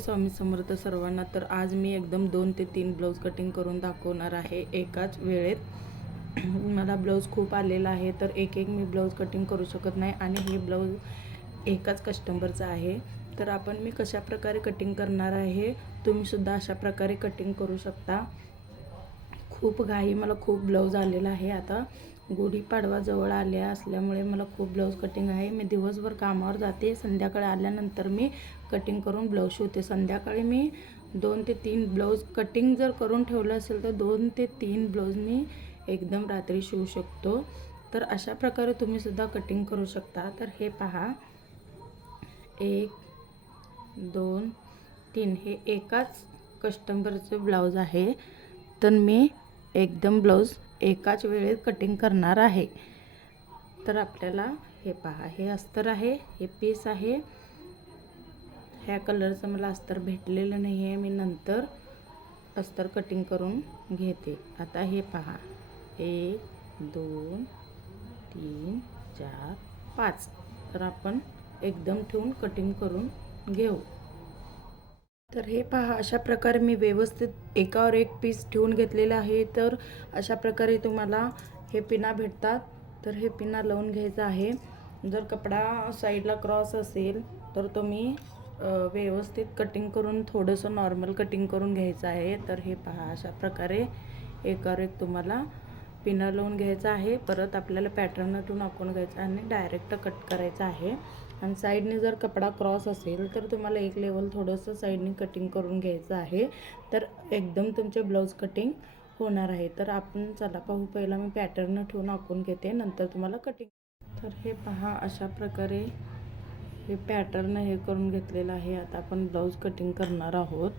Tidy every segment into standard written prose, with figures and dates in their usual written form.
स्वामी समर्थ सर्वांना. तर आज मी एकदम 2 ते 3 ब्लाऊज कटिंग करून दाखवणार आहे एकाच वेळेत. मला ब्लाऊज खूप आलेला आहे, तर एक मी ब्लाऊज कटिंग करू शकत नाही आणि हे ब्लाऊज एकाच कस्टमरचं आहे. तर आपण मी कशा प्रकारे कटिंग करणार आहे, तुम्हीसुद्धा अशा प्रकारे कटिंग करू शकता. खूप घाई, मला खूप ब्लाऊज आलेला आहे. आता गुढीपाडवा जवळ आले असल्यामुळे मला खूप ब्लाऊज कटिंग आहे. मी दिवसभर कामावर जाते, संध्याकाळी आल्यानंतर मी कटिंग करून ब्लाऊज शिवते. संध्याकाळी मी 2 ते 3 ब्लाऊज कटिंग जर करून ठेवलं असेल तर 2 ते 3 ब्लाऊज मी एकदम रात्री शिवू शकतो. तर अशा प्रकारे तुम्हीसुद्धा कटिंग करू शकता. तर हे पहा, 1 2 3 हे एकाच कस्टमरचं ब्लाऊज आहे. तर मी एकदम ब्लाऊज एकाच वेळेत कटिंग करणार आहे. तर आपल्याला हे पहा, हे अस्तर आहे, हे पीस आहे. ह्या कलरचं मला अस्तर भेटलेलं नाही आहे, मी नंतर अस्तर कटिंग करून घेते. आता हे पहा, 1 2 3 4 5. तर आपण एकदम ठेवून कटिंग करून घेऊ. तर हे पहा, अशा प्रकारे मी व्यवस्थित एकावर एक पीस ठेवून घेतलेला आहे. तर अशा प्रकारे तुम्हाला हे पिना भेटतात. तर हे पिना लावून घ्यायचं आहे. जर कपडा साईडला क्रॉस असेल तर तुम्ही व्यवस्थित कटिंग करून थोडंसं नॉर्मल कटिंग करून घ्यायचं आहे. तर हे पहा, अशा प्रकारे एकावर एक तुम्हाला पिना लावून घ्यायचं आहे. परत आपल्याला पॅटर्न ठेवून आखून घ्यायचं आणि डायरेक्ट कट करायचं आहे. आणि साईडने जर कपडा क्रॉस असेल तर तुम्हाला एक लेवल थोडंसं साईडने कटिंग करून घ्यायचं आहे. तर एकदम तुमचे ब्लाऊज कटिंग होणार आहे. तर आपण चला पाहू. पहिला मी पॅटर्न ठेवून आखून घेते, नंतर तुम्हाला कटिंग. तर हे पहा, अशा प्रकारे हे पॅटर्न हे करून घेतलेलं आहे. आता आपण ब्लाऊज कटिंग करणार आहोत.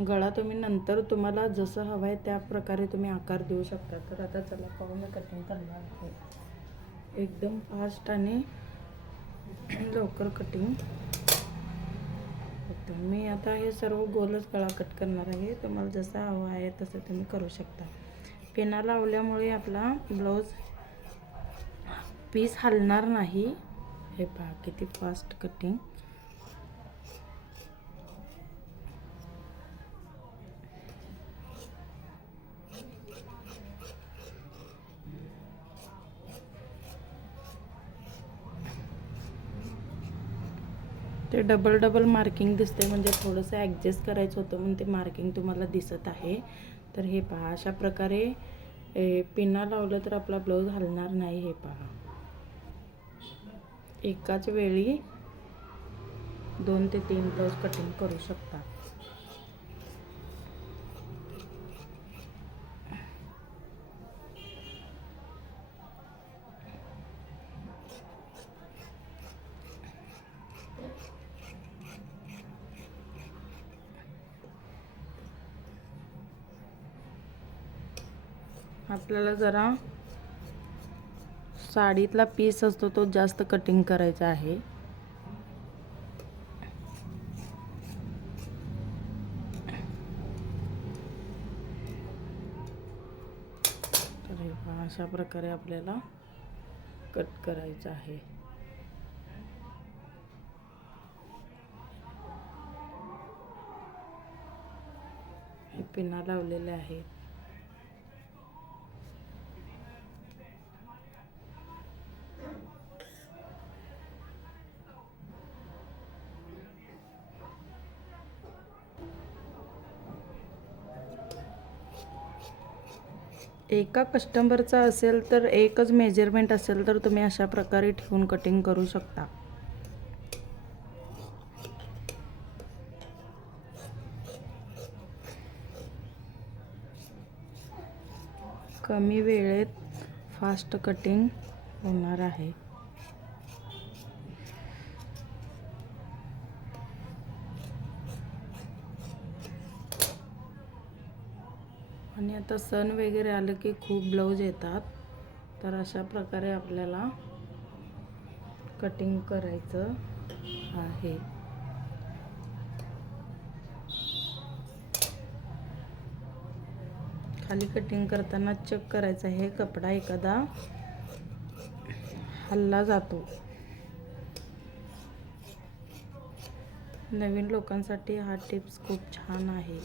गळा तुम्ही नंतर तुम्हाला जसं हवं आहे त्या प्रकारे तुम्ही आकार देऊ शकता. तर आता चला पाहू, मी कटिंग करणार आहे. एकदम फास्ट आणि लवकर कटिंग होतं. मी आता हे सर्व गोलच गळा कट करणार आहे. तुम्हाला जसं हवं आहे तसं तुम्ही करू शकता. पिना लावल्यामुळे आपला ब्लाऊज पीस हलणार नाही. हे पहा, किती फास्ट कटिंग. ते डबल मार्किंग दिसते, म्हणजे थोडंसं ॲडजस्ट करायचं होतं म्हणून ते मार्किंग तुम्हाला दिसत आहे. तर हे पहा, अशा प्रकारे पिना लावलं तर आपला ब्लाऊज हलणार नाही. हे पहा, एकाच वेळी 2 ते 3 ब्लाऊज कटिंग करू शकता. आपल्याला जरा साडीतला पीस असतो तो जास्त कटिंग करायचा आहे. तर हे पहा, अशा प्रकारे आपल्याला कट करायचं आहे. हे पिना लावलेले आहे. एका कस्टमरचा असेल तर एकच मेजरमेंट असेल तर तुम्ही अशा प्रकारे ठेवून कटिंग करू शकता. कमी वेळेत फास्ट कटिंग होणार आहे. आणि आता सण वगैरे आलं की खूप ब्लाऊज येतात. तर अशा प्रकारे आपल्याला कटिंग करायचं आहे. खाली कटिंग करताना चेक करायचं आहे, कपडा एखादा हलला जातो. नवीन लोकांसाठी हा टिप्स खूप छान आहे.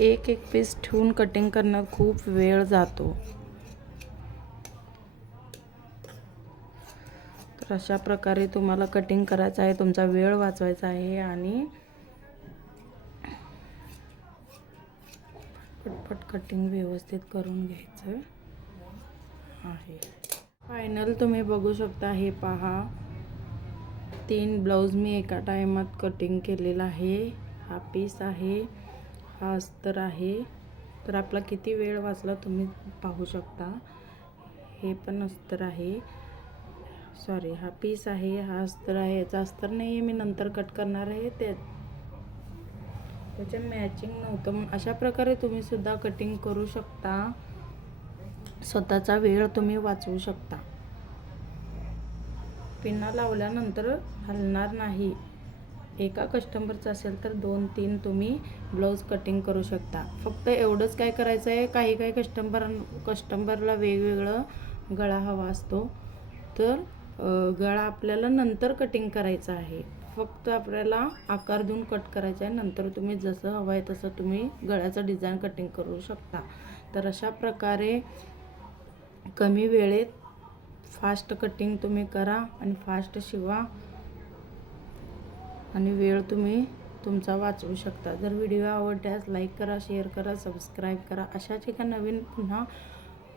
एक एक पीस ठेवून कटिंग करण्यात खूप वेळ जातो. तर अशा प्रकारे तुम्हाला कटिंग करायचं आहे, तुमचा वेळ वाचवायचा आहे आणि पटपट कटिंग व्यवस्थित करून घ्यायचं आहे. फायनल तुम्ही बघू शकता. हे पहा, 3 ब्लाऊज मी एका टायमात कटिंग केलेला आहे. हा पीस आहे, हा अस्तर आहे. तर आपला किती वेळ वाचला तुम्ही पाहू शकता. हे पण अस्तर आहे, सॉरी हा पीस आहे, हा अस्तर आहे. याचा अस्तर नाही आहे, मी नंतर कट करणार आहे. त्याच्या मॅचिंग नव्हतं. अशा प्रकारे तुम्ही सुद्धा कटिंग करू शकता. स्वतःचा वेळ तुम्ही वाचवू शकता. पिन्ना लावल्यानंतर हलणार नाही. एका कस्टमरचं असेल तर 2-3 तुम्ही ब्लाऊज कटिंग करू शकता. फक्त एवढंच काय करायचं आहे, काही कस्टमरला वेगवेगळं गळा हवा असतो. तर गळा आपल्याला नंतर कटिंग करायचा आहे. फक्त आपल्याला आकार देऊन कट करायचा आहे. नंतर तुम्ही जसं हवं आहे तसं तुम्ही गळ्याचं डिझाईन कटिंग करू शकता. तर अशा प्रकारे कमी वेळेत फास्ट कटिंग तुम्ही करा आणि फास्ट शिवा आणि वेळ तुम्ही तुमचा वाचवू शकता. जर व्हिडिओ आवडल्यास लाईक करा, शेअर करा, सबस्क्राईब करा. अशाच एका नवीन पुन्हा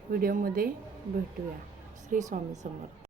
व्हिडिओमध्ये भेटूया. श्री स्वामी समर्थ.